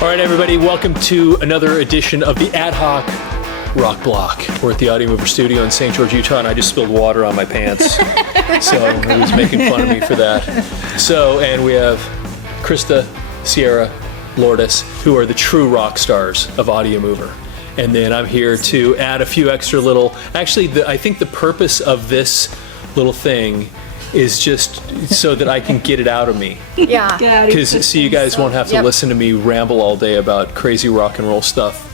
All right, everybody, welcome to another edition of the Ad-Hoc Rock Block. We're at the Audio Mover Studio in St. George, Utah, and I just spilled water on my pants. So he was making fun of me for that. So, and we have Krista, Sierra, Lourdes, who are the true rock stars of Audio Mover. And then I'm here to add a few extra little, actually, I think the purpose of this little thing is just so that I can get it out of me. Yeah. Because so you guys won't have to listen to me ramble all day about crazy rock and roll stuff.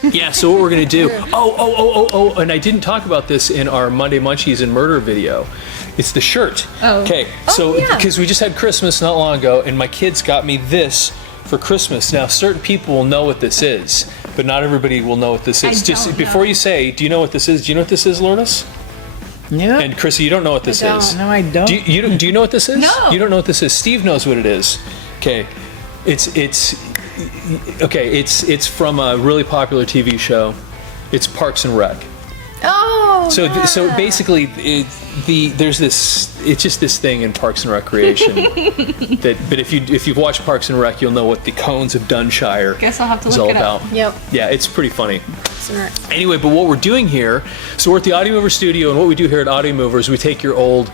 Yeah, so what we're gonna do, and I didn't talk about this in our Monday Munchies and Murder video. It's the shirt. Oh. Okay, so because we just had Christmas not long ago, and my kids got me this for Christmas. Now, certain people will know what this is, but not everybody will know what this is. Just before you say, do you know what this is? Do you know what this is, Lourdes? No. And Chrissy, you don't know what this is. No, I don't. Do you know what this is? No. You don't know what this is. Steve knows what it is. Okay, it's from a really popular TV show. It's Parks and Rec. Oh. So basically, there's this. It's just this thing in Parks and Recreation but if you've watched Parks and Rec, you'll know what the cones of Dunshire Guess I'll have to is look all it up. about. Yep. Yeah, it's pretty funny. Anyway, but what we're doing here, so we're at the Audio Mover Studio, and what we do here at Audio Mover is we take your old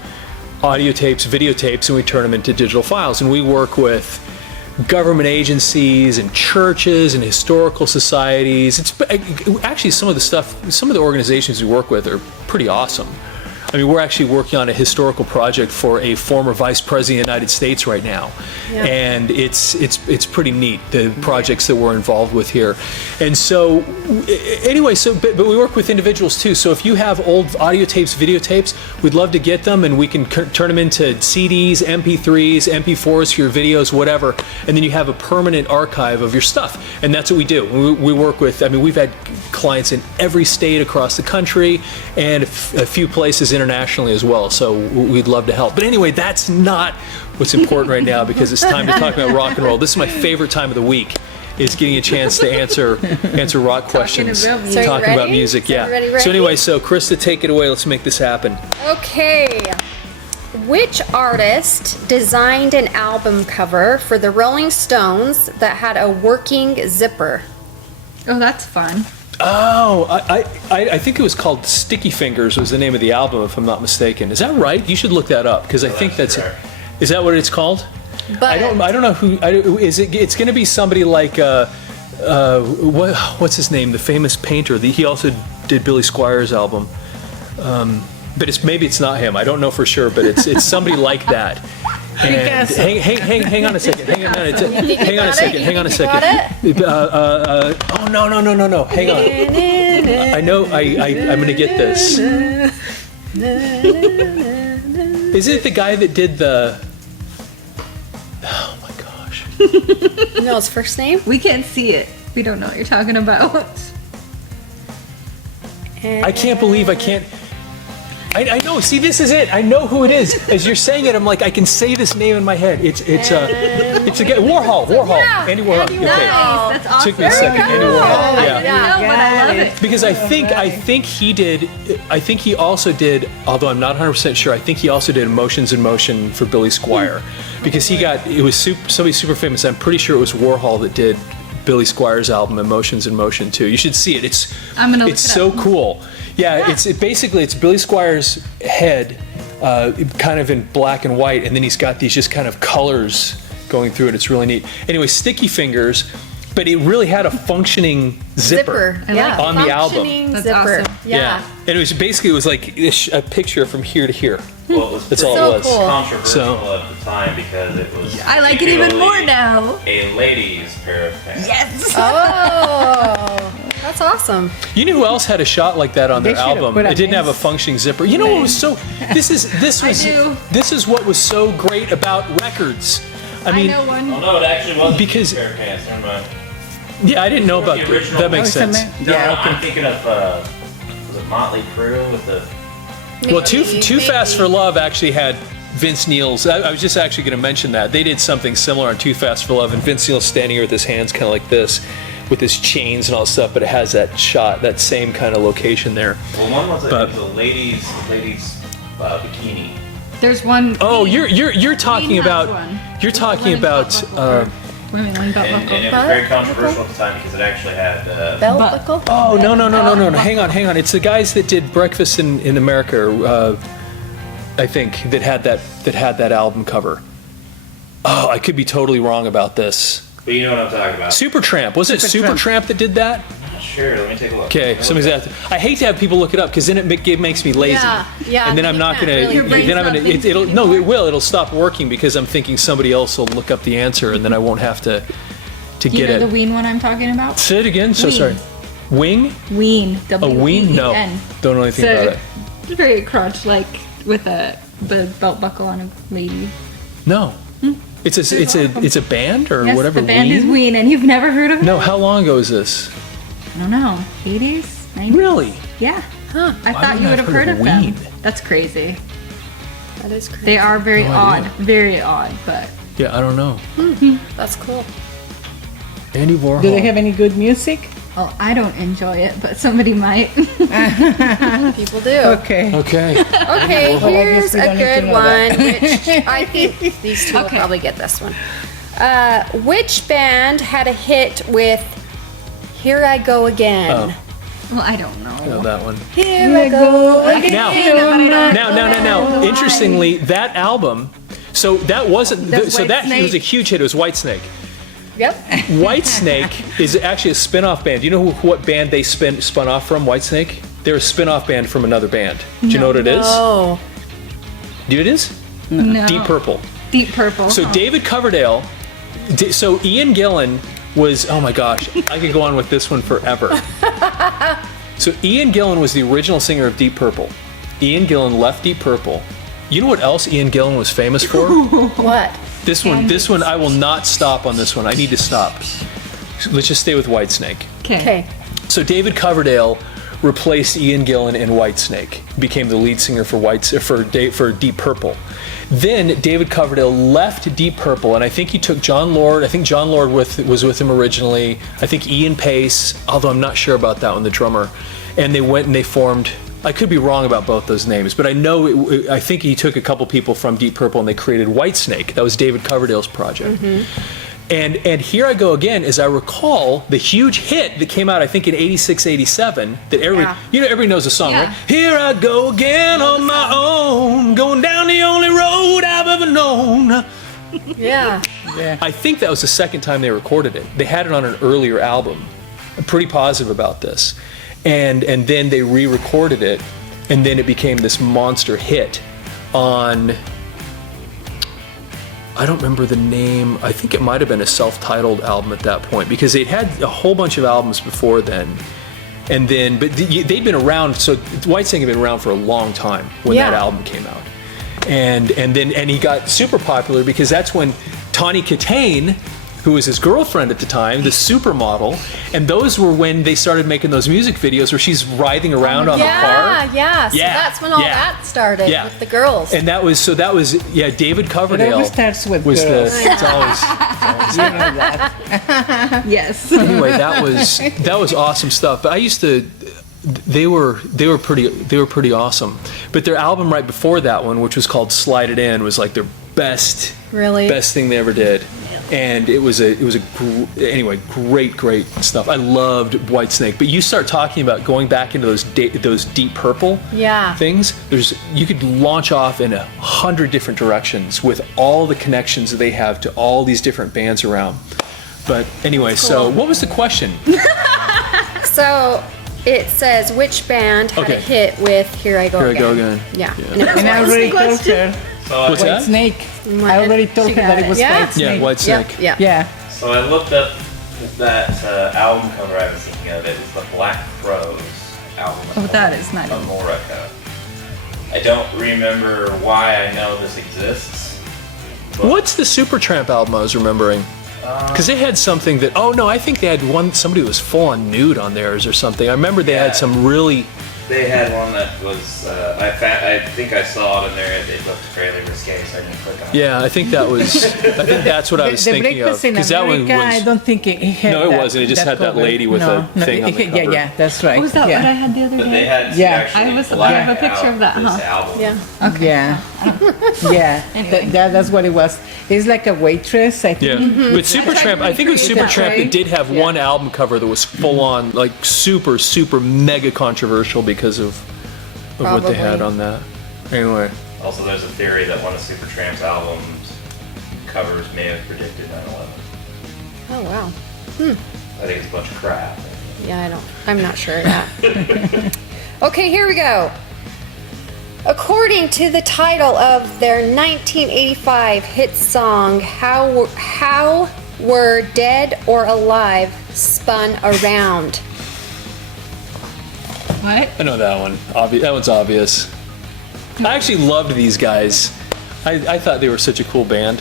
audio tapes, videotapes, and we turn them into digital files. And we work with government agencies and churches and historical societies. It's actually some of the organizations we work with are pretty awesome. I mean, we're actually working on a historical project for a former vice president of the United States right now. Yeah. And it's pretty neat, the projects that we're involved with here. And so, anyway, but we work with individuals too. So if you have old audio tapes, videotapes, we'd love to get them, and we can turn them into CDs, MP3s, MP4s for your videos, whatever. And then you have a permanent archive of your stuff. And that's what we do. We work with, I mean, we've had clients in every state across the country and a few places internationally as well, so we'd love to help. But anyway, that's not what's important right now, because it's time to talk about rock and roll. This is my favorite time of the week, is getting a chance to answer rock questions, talking about music. Yeah. Ready? So anyway, so Krista, take it away. Let's make this happen. Okay. Which artist designed an album cover for the Rolling Stones that had a working zipper? Oh, that's fun. Oh, I think it was called Sticky Fingers was the name of the album, if I'm not mistaken. Is that right? You should look that up, because I think that's is that what it's called? But I don't know who is it. It's going to be somebody like what's his name, the famous painter. He also did Billy Squier's album, but maybe it's not him. I don't know for sure, but it's somebody like that. And hang on a second. Hang on a second. Oh no. Hang on. I know. I'm gonna get this. Is it the guy that did the? Oh my gosh. You know his first name? We can't see it. We don't know what you're talking about. I can't believe I can't. I know. See, this is it. I know who it is. As you're saying it, I'm like, I can say this name in my head. It's a guy. Warhol. Yeah, Andy Warhol. Andy Okay. Warhol. That's awesome. Took me a second. Andy Warhol. I Yeah. didn't know, but I love it. Because I think he did. I think he also did. Although I'm not 100% sure. I think he also did Emotions in Motion for Billy Squier, because it was somebody super famous. I'm pretty sure it was Warhol that did Billy Squier's album Emotions in Motion too. You should see it. It's so cool. Yeah, it's Billy Squier's head, kind of in black and white, and then he's got these just kind of colors going through it. It's really neat. Anyway, Sticky Fingers, but it really had a functioning zipper on the album. Functioning zipper. Awesome. Yeah. And it was like a picture from here to here. Well, That's all so it was. cool. controversial at the time because it was. I like it even more now. A ladies' pair of pants. Yes. Oh, that's awesome. You know who else had a shot like that on their They should've album? put a It didn't have a men's- functioning zipper. You know what was so? This is what was so great about records. I mean, know one. Oh no, it actually wasn't Because- a pair of pants. Never mind. yeah, I didn't know about The that. original That makes one. sense. No, I'm thinking of was it Motley Crue with the. Well, Too Fast for Love actually had Vince Neil's. I was just actually going to mention that they did something similar on Too Fast for Love, and Vince Neil's standing here with his hands kind of like this, with his chains and all stuff. But it has that shot, that same kind of location there. Well, one was it was a ladies bikini. There's one. Oh, you're talking Dean has about one. you're talking about women wearing belt And buckle. it was very controversial at the time because it actually had Belt But- buckle? Oh, no. Hang on. It's the guys that did Breakfast in America, I think, that had that album cover. Oh, I could be totally wrong about this. But you know what I'm talking about. Supertramp. Was it Supertramp. Supertramp that did that? I'm not sure. Let me take a look. Okay, somebody's at. I hate to have people look it up because then it makes me lazy. Yeah, And then you I'm not can't gonna. really- Your brain's Then I'm not gonna. thinking. It'll no. It will. It'll stop working because I'm thinking somebody else will look up the answer and then I won't have to You get know it. the ween one I'm talking about? Say it again. So Ween. sorry. Wing? Ween. A ween? No. W-E-E-N. Don't know anything about it. It's very crotch like with the belt buckle on a lady. No. It's a band or Yes, whatever. the band is Ween? Ween, and you've never heard of it? No. How long ago is this? I don't know. 80s? 90s? Really? Yeah. Huh. I Why thought would you I would have have heard heard of of Ween? them. That's crazy. That is crazy. They are very No odd. idea. Very odd, but Yeah. I don't know. That's cool. Andy Warhol. Do they have any good music? well, I don't enjoy it, but somebody might. People do. Okay. Okay. Okay, Well, here's obviously a don't need to good know one, that. which I think these two will Okay. probably get this one. Which band had a hit with "Here I Go Again"? Oh. well, I don't I know know. that one. Here I go again. Now. Interestingly, that album. So that wasn't. That's So that Whitesnake? was a huge hit. It was Whitesnake. Yep. Whitesnake is actually a spin-off band. Do you know what band they spun off from? Whitesnake. They're a spin-off band from another band. Do you know what it is? Oh. Do you know what it is? No. Deep Purple. Deep Purple. So huh. David Coverdale. So Ian Gillan was. Oh my gosh, I could go on with this one forever. So Ian Gillan was the original singer of Deep Purple. Ian Gillan left Deep Purple. You know what else Ian Gillan was famous for? What? This one, I will not stop on this one. I need to stop. Let's just stay with Whitesnake. Okay. So David Coverdale replaced Ian Gillan in Whitesnake, became the lead singer for Deep Purple. Then David Coverdale left Deep Purple, and I think he took John Lord. I think John Lord was with him originally. I think Ian Pace, although I'm not sure about that one, the drummer. And they went and they formed. I could be wrong about both those names, but I know I think he took a couple people from Deep Purple and they created Whitesnake. That was David Coverdale's project. And Here I Go Again, as I recall, the huge hit that came out, I think in 86, 87, that everybody knows the song, Yeah. right? Here I go again on my own, going down the only road I've ever known. Yeah. I think that was the second time they recorded it. They had it on an earlier album. I'm pretty positive about this. And then they re-recorded it, and then it became this monster hit on, I don't remember the name. I think it might have been a self-titled album at that point because they'd had a whole bunch of albums before then. And then, but they'd been around, so Whitesnake had been around for a long time when that Yeah. album came out. And he got super popular because that's when Tawny Katane, who was his girlfriend at the time, the supermodel, and those were when they started making those music videos where she's writhing around on the car. Yeah. So Yeah, that's when all yeah. that started Yeah. with the girls. And that was David It Coverdale always starts with was girls. it's always You know that. Yes. anyway, that was awesome stuff. But I used to, they were pretty awesome. But their album right before that one, which was called Slide It In, was like their best thing they ever did. And it was great stuff. I loved Whitesnake. But you start talking about going back into those Deep Purple things. You could launch off in 100 different directions with all the connections that they have to all these different bands around. But anyway, so what was the question? So it says which band had Okay. a hit with "Here I Go Here I Again." Go Again. Yeah. Yeah. And it was And I already told her So I, What's that? Whitesnake. I already told her that it was Yeah. Whitesnake. Yeah, Whitesnake. Yeah. Yeah. so I looked up that album cover I was thinking of. It was the Black Crowes album. Oh, that is not it. Amorica. I don't remember why I know this exists. but- What's the Supertramp album I was remembering? Because they had something that, I think they had somebody who was full on nude on theirs or something. I remember they had some really, They had one that was, I think I saw it in there, it looked fairly risque, so I didn't click on it. Yeah, I think that's what I was The thinking of. breakfast in Because that one America, I was. don't think it had No, it that- wasn't. It just that had that cover. lady with a thing on the cover. Yeah, that's right. Was that yeah. what I had the other But they day? had Yeah. actually I have a blacked picture out of that, this huh? album. Yeah. Yeah. Yeah. Anyway. That's what it was. It's like a waitress, I Yeah, think. but Supertramp, I think it was recreate that, Supertramp that right? did have Yeah. one album cover that was full on, like super, super mega controversial because of what they had Probably. on that. Anyway, Also, there's a theory that one of Supertramp's albums covers may have predicted 9/11. Oh wow. I think it's a bunch of crap. Yeah, I'm not sure of that. Okay, here we go. According to the title of their 1985 hit song, How Were Dead or Alive Spun Around? What? I know that one. That one's obvious. I actually loved these guys. I thought they were such a cool band.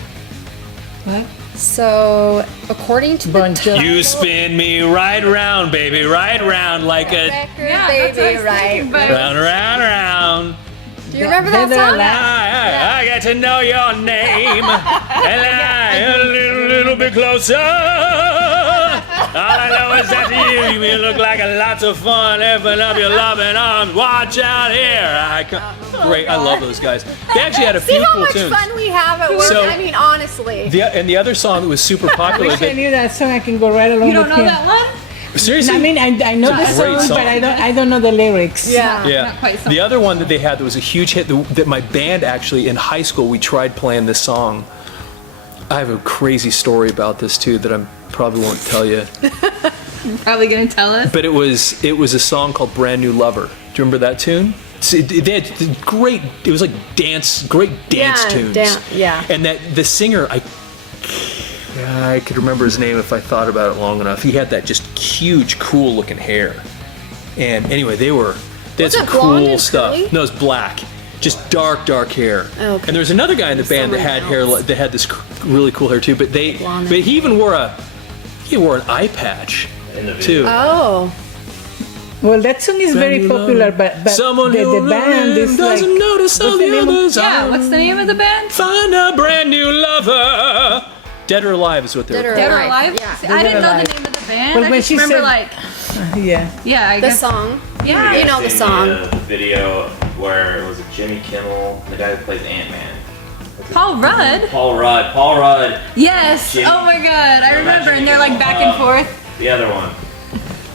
What? So, according to the Bon Jovi. You spin me right round, baby, right round like a record, Yeah, that's what I baby, was right? thinking, but- round, round, round. Do you remember that They're song? alive. I get to know your name, and I a little bit closer. All I know is that you look like a lots of fun. Open up your loving arms. Watch out here. Great, I love those guys. They actually had a See few how cool much tunes. fun we have at work? So- I mean, honestly. And the other song that was super popular. Wish I knew that song. I can go right along You don't with know him. that one? Seriously? I mean, I know the It's a great song, song. but I don't know the lyrics. Yeah. Yeah. Not quite The other one that they had that was a huge hit that my band actually in high school we tried playing this song. I have a crazy story about this too that I probably won't tell you. Probably gonna tell us. But it was a song called Brand New Lover. Do you remember that tune? They had great. It was like great dance tunes. Yeah. And that the singer, I could remember his name if I thought about it long enough. He had that just huge, cool looking hair. And anyway, they had Was some it blonde cool and stuff. curly? No, it was black. Just dark hair. Oh, okay. And there was another guy in the band that had Someone hair else. that had this really cool hair too. But Blonde but and he even wore an eye patch In the too. video. Oh. Well, that song is very Brand New popular, Lover. but Someone the who band is like. doesn't notice all what's the the name of- others. Yeah, what's the name of the band? Find a brand new lover. Dead or Alive is what they're Dead or called. Dead or Alive, Alive? yeah. See, I didn't know Alive. the name of the band. Well, I when just she remember said- like, Yeah. yeah, I The guess. song. Yeah. You know the Seen song. The video where it was a Jimmy Kimmel, the guy who plays Ant-Man. Paul Rudd. Paul Rudd. Yes. Jimmy- Oh my God, I Not remember. Jimmy And they're like Kimmel, back and forth. The other one.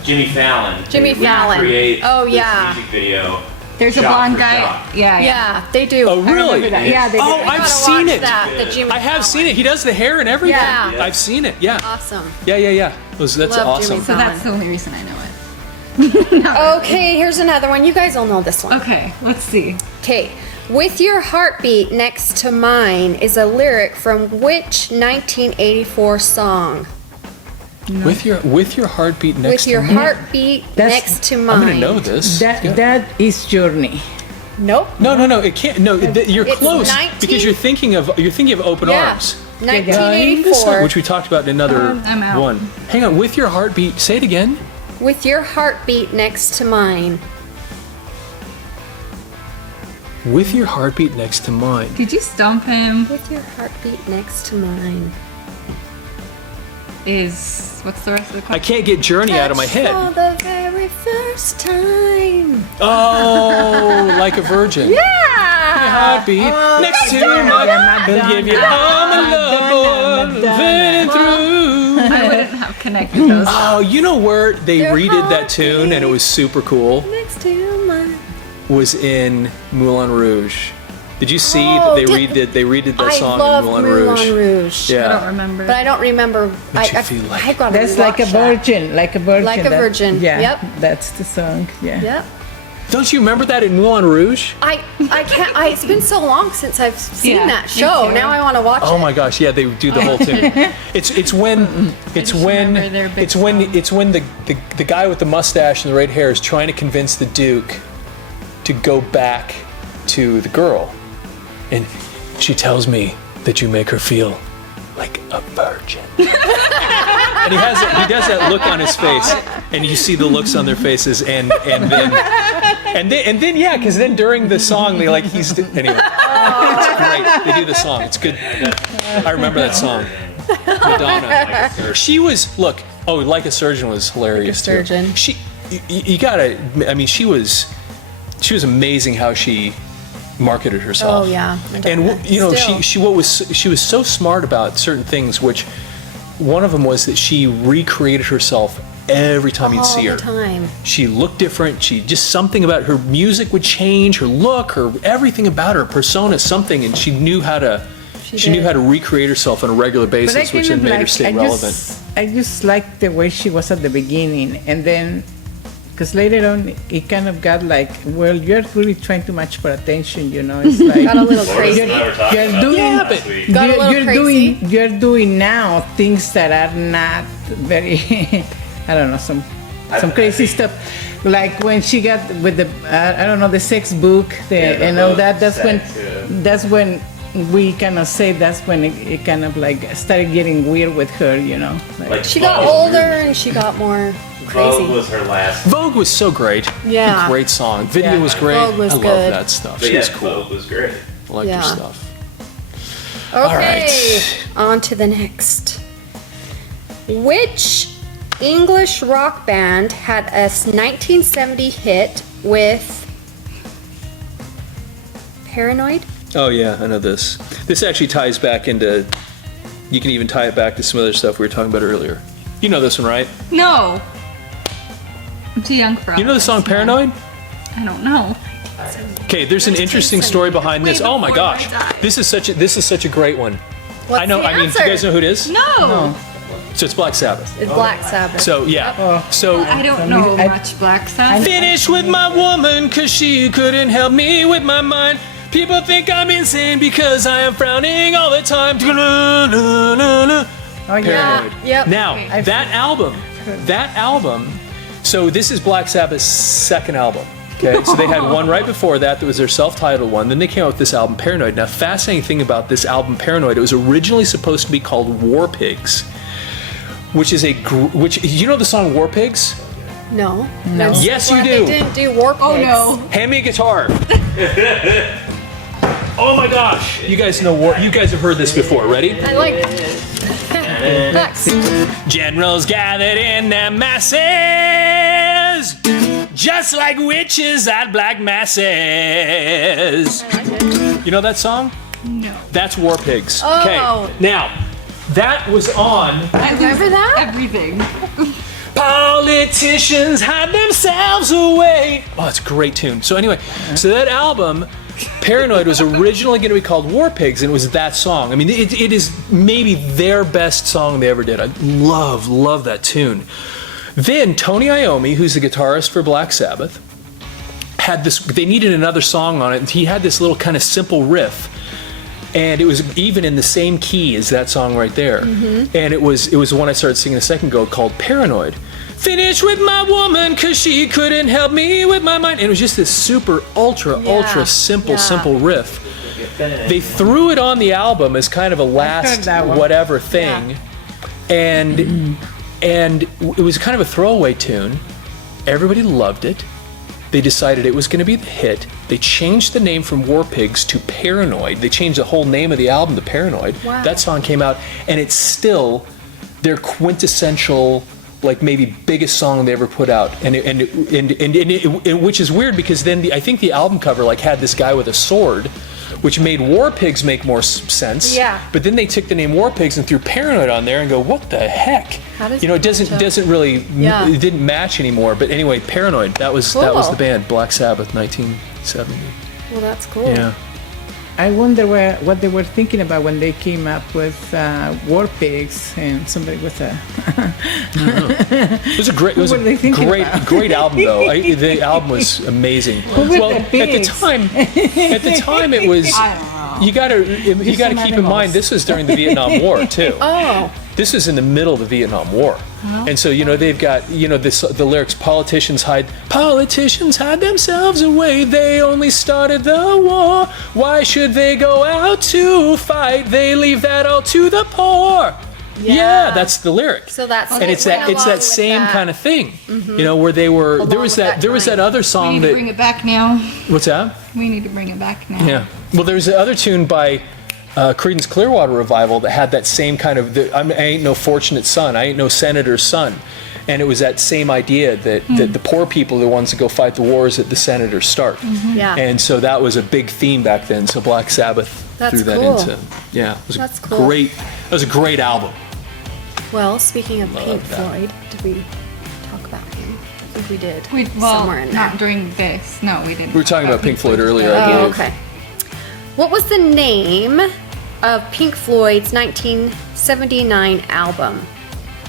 Jimmy Fallon. Jimmy who Fallon. recreate Oh, this yeah. music video. There's a shot blonde for guy. shot. Yeah, yeah. Yeah, they do. Oh, really? Remember that. Yeah, they Oh, did. I've Gotta seen watch it. That, the Jimmy I have Fallon. seen it. He does the hair and everything. Yeah. Yeah. I've seen it. Yeah. Awesome. Yeah. That's Love awesome. Jimmy So Fallon. that's the only reason I know it. Okay, here's another one. You guys all know this one. Okay, let's see. Okay. With your heartbeat next to mine is a lyric from which 1984 song? With your heartbeat next With to your me. heartbeat That's- next to mine. I'm gonna know this. That is Journey. Nope. No. It can't. No, you're It's close 19 because you're thinking of Open Yeah. Arms. 1984. Which we talked about in another I'm out. one. Hang on. With your heartbeat. Say it again. With your heartbeat next to mine. With your heartbeat next to mine. Did you stump him? With your heartbeat next to mine. What's the rest of the I question? can't get Journey out of my For head. the very first time. Oh, like a virgin. Yeah. Heartbeat next to mine. And give you all my love, boy. Fading through. I wouldn't have connected those. Oh, you know where they Your redid that tune and it was super cool? Next to mine. Was in Moulin Rouge. Did you see Oh, that they redid that I song love in Moulin Rouge? Rouge. I don't Yeah. remember. But I don't remember. Makes you feel like- I gotta That's like a rewatch that. virgin, like a virgin. Like a that- virgin, Yeah, yep. that's the song. Yeah. Yep. Don't you remember that in Moulin Rouge? I can't. It's been so long since I've seen Yeah, that me show. too. Now I want to watch Oh it. my gosh, yeah, they do the whole tune. It's when remember their big it's when the guy with the mustache and the red hair is trying to convince the Duke to go back to the girl. And she tells me that you make her feel like a virgin. And he does that look on his face, and you see the looks on their faces, and then yeah, because then during the song they like anyway. It's great. They do the song. It's good. I remember that song. Madonna. She was Like a Surgeon was hilarious Like a Surgeon. too. You gotta. I mean, she was amazing how she marketed herself. Oh yeah. And you know, she was so smart about certain things, which one of them was that she recreated herself every time you'd see her. All the time. She looked different. She just something about her music would change, her look, her everything about her persona, something, and she knew how to. She knew how to recreate herself on a regular basis, which then made her stay relevant. I just liked the way she was at the beginning, and then, because later on it kind of got like, well, you're really trying too much for attention, you know. It's like Got a little crazy. You're doing, Yeah, but Got a little crazy. you're doing now things that are not very, I don't know, some crazy stuff. Like when she got with the, I don't know, the sex book, and all that. That's when we kind of say that's when it kind of like started getting weird with her, you know. Like, She got older and she got more Vogue crazy. was her last. Vogue was so great. Yeah. Great song. Video Yeah. was great. Vogue was I love good. that stuff. But She yeah, was cool. Vogue was great. I liked Yeah. her stuff. Okay, right. on to the next. Which English rock band had a 1970 hit with Paranoid? Oh yeah, I know this. This actually ties back into. You can even tie it back to some other stuff we were talking about earlier. You know this one, right? No. I'm too young for all You know the this. song Paranoid? I don't know. Okay, there's an interesting story behind this. Oh my before I gosh, died. this is such a great one. What's I know. the I mean, do answer? you guys know who it is? No. So it's Black Sabbath. It's Black Sabbath. So yeah. So I don't know much Black Sabbath. finish with my woman, cause she couldn't help me with my mind. People think I'm insane because I am frowning all the time. oh yeah. Paranoid. Yep. Now, I've that album, so this is Black Sabbath's second album. Okay, so they had one right before that was their self-titled one. Then they came out with this album, Paranoid. Now, fascinating thing about this album, Paranoid, it was originally supposed to be called War Pigs, which is which you know the song War Pigs? No. No. Yes, you Well, do. They didn't do War Pigs. Oh no. Hand me a guitar. Oh my gosh! You guys know War. You guys have heard this before. Ready? I like Max. Generals gathered in their masses, just like witches at black masses. You know that song? No. That's War Pigs. Oh. Okay. Now, that was on I Remember that? Everything. Politicians Hide Themselves Away. Oh, it's a great tune. So anyway, so that album, Paranoid, was originally going to be called War Pigs, and it was that song. I mean, it is maybe their best song they ever did. I love that tune. Then Tony Iommi, who's the guitarist for Black Sabbath, had this. They needed another song on it, and he had this little kind of simple riff, and it was even in the same key as that song right there. And it was the one I started singing a second ago called Paranoid. Finish with my woman, cause she couldn't help me with my mind. And it was just this super ultra simple riff. They threw it on the album as kind of a last that one. whatever thing, and it was kind of a throwaway tune. Everybody loved it. They decided it was going to be the hit. They changed the name from War Pigs to Paranoid. They changed the whole name of the album to Paranoid. Wow. That song came out, and it's still their quintessential, like maybe biggest song they ever put out, and which is weird because then I think the album cover like had this guy with a sword, which made War Pigs make more sense. Yeah. But then they took the name War Pigs and threw Paranoid on there and go, what the heck? How does You know, it it match up? doesn't really Yeah. it didn't match anymore. But anyway, Paranoid. That was the Cool. band, Black Sabbath, 1970. Well, that's cool. Yeah. I wonder what they were thinking about when they came up with War Pigs and somebody with a. It was a great, were they thinking about? great album though. The album was amazing. with Well, the at the pigs? time it was. I don't know. You gotta keep in animals. mind this was during the Vietnam War too. Oh, This is in the middle of the Vietnam War. And so, they've got, the lyrics, politicians hide themselves away. They only started the war. Why should they go out to fight? They leave that all to the poor. Yeah, that's the lyric. So that's and it's that same kind of thing, where they were. There was that other We song need to bring it back now. What's that? We need to bring it back now. Yeah. Well, there's the other tune by Creedence Clearwater Revival that had that same kind of. I ain't no fortunate son. I ain't no senator's son. And it was that same idea that the poor people are the ones that go fight the wars that the senators start. Yeah. And so that was a big theme back then. So Black Sabbath threw that cool. into. Yeah. It was That's cool. great. That was a great album. Well, speaking of Pink that. Floyd, did we talk about him? I think we did. Well, somewhere in there. not during this. No, we didn't. We were talking about Pink Floyd earlier, I Oh, believe. okay. What was the name of Pink Floyd's 1979 album?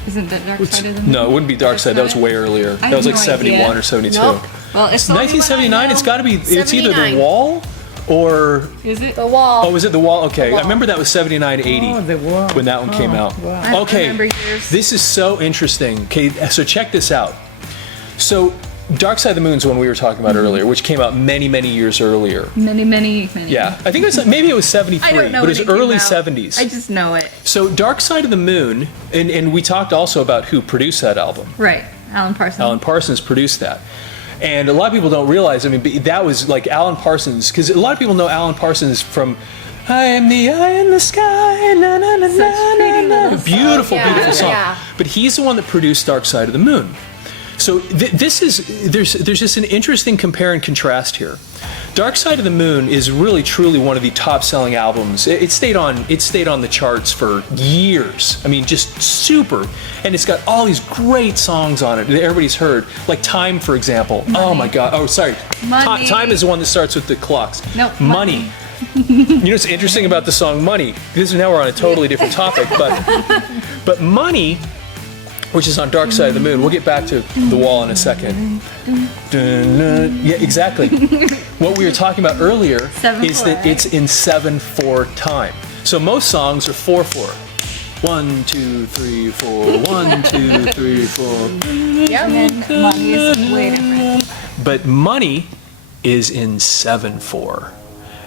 Isn't that Dark Side of the Moon? No, it wouldn't be Dark Side. That was way earlier. I That was have like no 71 idea. or 72. Nope. Well, it's the only one I 1979, know. it's got to be, it's either 79. The Wall or, Is it? The Wall. oh, was it The Wall? Okay, The Wall. I remember that was 79, 80 Oh, The Wall. when that one came out. Wow. I Okay, remember years. this is so interesting. Okay, so check this out. So Dark Side of the Moon is one we were talking about earlier, which came out many, many years earlier. Many. Yeah, I think it was, maybe it was 73, I don't know. but it was when early came out. 70s. I just know it. So Dark Side of the Moon, and we talked also about who produced that album. Right. Alan Parsons. Alan Parsons produced that. And a lot of people don't realize, I mean, that was like Alan Parsons, because a lot of people know Alan Parsons from I Am the Eye in the Sky, na na na na na na. Beautiful, Yeah, beautiful song. yeah. But he's the one that produced Dark Side of the Moon. So there's just an interesting compare and contrast here. Dark Side of the Moon is really truly one of the top selling albums. It stayed on the charts for years. I mean, just super. And it's got all these great songs on it that everybody's heard. Like Time, for example. Oh my God. Oh, sorry. Money. Time is the one that starts with the clocks. No, Money. You know what's interesting about the song Money? This is now we're on a totally different topic, but Money, which is on Dark Side of the Moon. We'll get back to The Wall in a second. Yeah, exactly. What we were talking about earlier 7/4, is that it's in 7/4 time. So most songs are 4/4. 1, 2, 3, 4. 1, 2, 3, 4. And then Money is way different. But Money is in 7/4.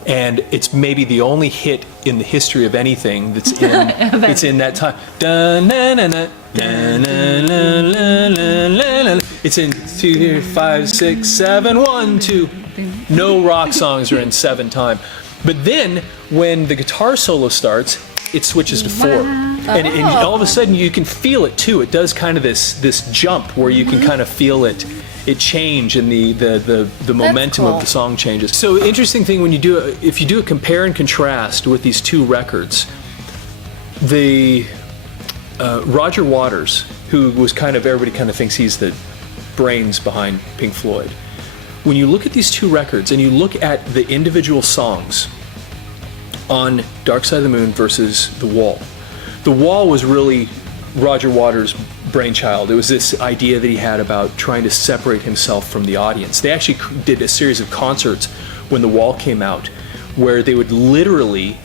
And it's maybe the only hit in the history of anything that's in it's in that time. Da-na-na-na, da-na-na-na-na-na-na. It's in 2, 5, 6, 7, 1, 2. No rock songs are in 7 time. But then when the guitar solo starts, it switches to 4. And all of a sudden you can feel it too. It does kind of this jump where you can kind of feel it change and the momentum cool. of the song changes. So interesting thing when you do if you do a compare and contrast with these two records, the Roger Waters, who was everybody kind of thinks he's the brains behind Pink Floyd. When you look at these two records and you look at the individual songs on Dark Side of the Moon versus The Wall was really Roger Waters' brainchild. It was this idea that he had about trying to separate himself from the audience. They actually did a series of concerts when The Wall came out where they would literally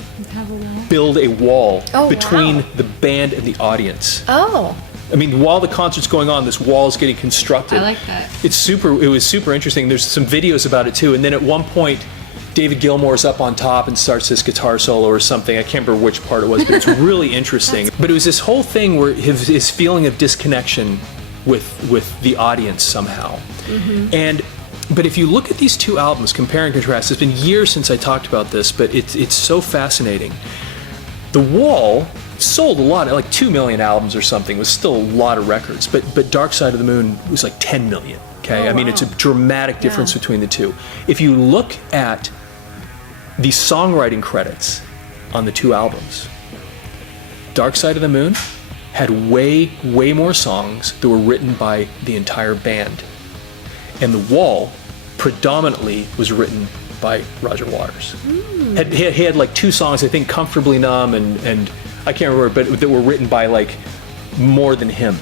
build a wall between the band and the audience. Oh. I mean, while the concert's going on, this wall is getting constructed. I like that. It was super interesting. There's some videos about it too. And then at one point, David Gilmour's up on top and starts this guitar solo or something. I can't remember which part it was, but it's really interesting. But it was this whole thing where his feeling of disconnection with the audience somehow. But if you look at these two albums, compare and contrast, it's been years since I talked about this, but it's so fascinating. The Wall sold a lot, like 2 million albums or something, was still a lot of records, but Dark Side of the Moon was like 10 million. Okay, I mean, it's a dramatic difference between the two. If you look at the songwriting credits on the two albums, Dark Side of the Moon had way more songs that were written by the entire band. And The Wall predominantly was written by Roger Waters. He had like 2 songs, I think Comfortably Numb and I can't remember, but that were written by like more than him.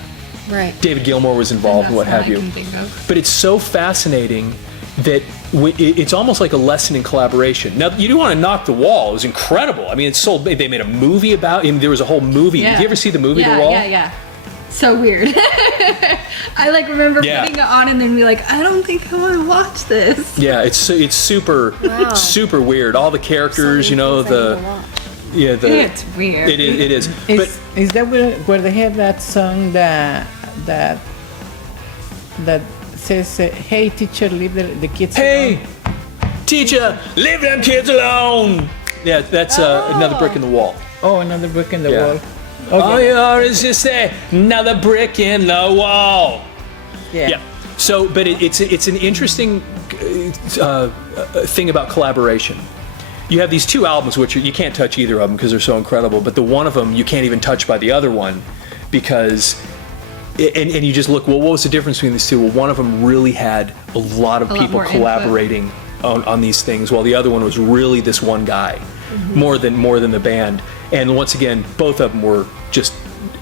Right. David Gilmour was involved and what have you. I can think of. But it's so fascinating that it's almost like a lesson in collaboration. Now, you do want to knock the wall. It was incredible. I mean, it's so they made a movie about him. There was a whole movie. Yeah. Did you ever see the movie Yeah, The Wall? yeah. So weird. I like remember putting it on and then be like, I don't think I want to watch this. Yeah, it's super Wow. super weird. All the characters, So many you know, things I need to watch. It's weird. It is. But Is that where they have that song that says, "Hey teacher, leave the kids hey, alone"? teacher, leave them kids alone. Yeah, that's another brick in the wall. Oh, another brick in the Yeah. wall. All you are is just say another brick in the wall. Yeah. Yeah. So, but it's an interesting thing about collaboration. You have these two albums, which you can't touch either of them because they're so incredible. But the one of them you can't even touch by the other one, because, and you just look. Well, what was the difference between these two? Well, one of them really had a lot of lot people more input. collaborating on these things, while the other one was really this one guy, more than the band. And once again, both of them were just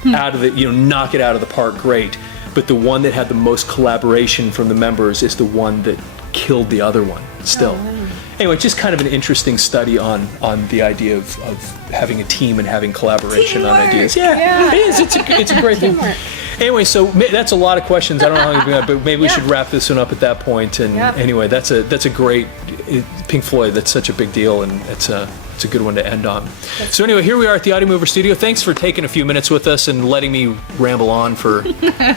out of the, knock it out of the park, great. But the one that had the most collaboration from the members is the one that killed the other one still. Anyway, just kind of an interesting study on the idea of having a team and having collaboration on ideas. Yeah, it is. It's a great thing. Teamwork. Anyway, so that's a lot of questions. I don't know how long we've got, but maybe we should wrap this one up at that point. And anyway, that's a great Pink Floyd. That's such a big deal, and it's a good one to end on. So anyway, here we are at the Audio Mover Studio. Thanks for taking a few minutes with us and letting me ramble on for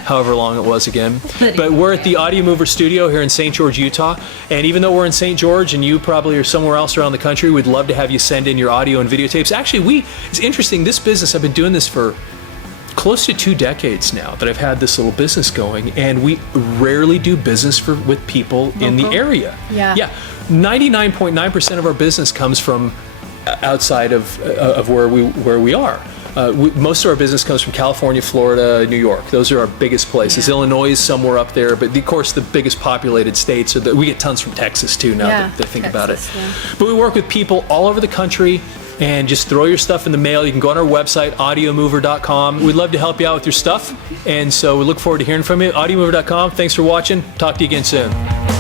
however long it was again. But we're at the Audio Mover Studio here in St. George, Utah. And even though we're in St. George and you probably are somewhere else around the country, we'd love to have you send in your audio and videotapes. Actually, it's interesting, this business, I've been doing this for close to 2 decades now that I've had this little business going, and we rarely do business with people in the area. Yeah. 99.9% of our business comes from outside of where we are. Most of our business comes from California, Florida, New York. Those are our biggest places. Illinois is somewhere up there, but of course the biggest populated states are we get tons from Texas too now that I think about it. Yeah. But we work with people all over the country, and just throw your stuff in the mail. You can go on our website, audiomover.com. We'd love to help you out with your stuff, and so we look forward to hearing from you. Audiomover.com. Thanks for watching. Talk to you again soon.